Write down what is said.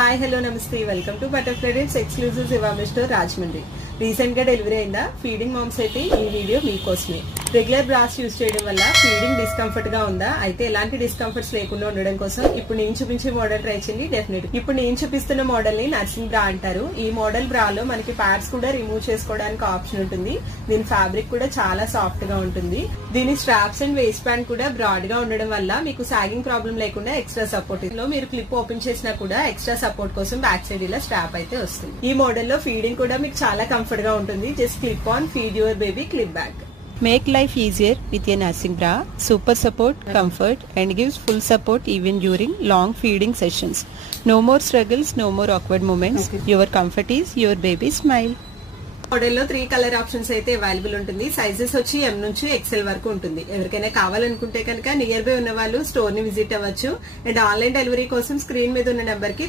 Hi hello నమస్తే welcome to butterfly dates exclusive Zivame store Rajahmundry. Recent గా delivery అయిందా feeding moms అయితే ఈ వీడియో మీకోసమే. రెగ్యులర్ బ్రాస్ యూజ్ చేయడం వల్ల ఫీడింగ్ డిస్కంఫర్ట్ గా ఉందా? అయితే ఎలాంటి డిస్కంఫర్ట్స్ లేకుండా ఉండడం కోసం ఇప్పుడు నేను చూపించే మోడల్ ట్రై చేయండి. డెఫినెట్ ఇప్పుడు నేను చూపిస్తున్న మోడల్ ని నర్సింగ్ బ్రా అంటారు. ఈ మోడల్ బ్రాలో మనకి ప్యాడ్స్ కూడా రిమూవ్ చేసుకోవడానికి ఆప్షన్ ఉంటుంది. దీని ఫ్యాబ్రిక్ కూడా చాలా సాఫ్ట్ గా ఉంటుంది. దీని స్ట్రాప్స్ అండ్ వేస్ట్ బ్యాండ్ కూడా బ్రాడ్ గా ఉండడం వల్ల మీకు సాగింగ్ ప్రాబ్లం లేకుండా ఎక్స్ట్రా సపోర్ట్ లో మీరు క్లిప్ ఓపెన్ చేసినా కూడా ఎక్స్ట్రా సపోర్ట్ కోసం బ్యాక్ సైడ్ ఇలా స్ట్రాప్ అయితే వస్తుంది. ఈ మోడల్ లో ఫీడింగ్ కూడా మీకు చాలా కంఫర్ట్ గా ఉంటుంది. Just clip on, feed your baby, clip back. Make life easier with a nursing bra. Super support, comfort and gives full support even during long feeding sessions. No more struggles, no more awkward moments. Your comfort is your baby's smile. Model లో 3 colour options అయితే available ఉంటుంది. Sizes వచ్చి M నుంచి XL వరకు ఉంటుంది. ఎవరికైనా కావాలనుకుంటే కనుక నియర్ బై ఉన్న వాళ్ళు స్టోర్ ని విజిట్ అవ్వచ్చు. అండ్ ఆన్లైన్ డెలివరీ కోసం స్క్రీన్ మీద ఉన్న నెంబర్ కి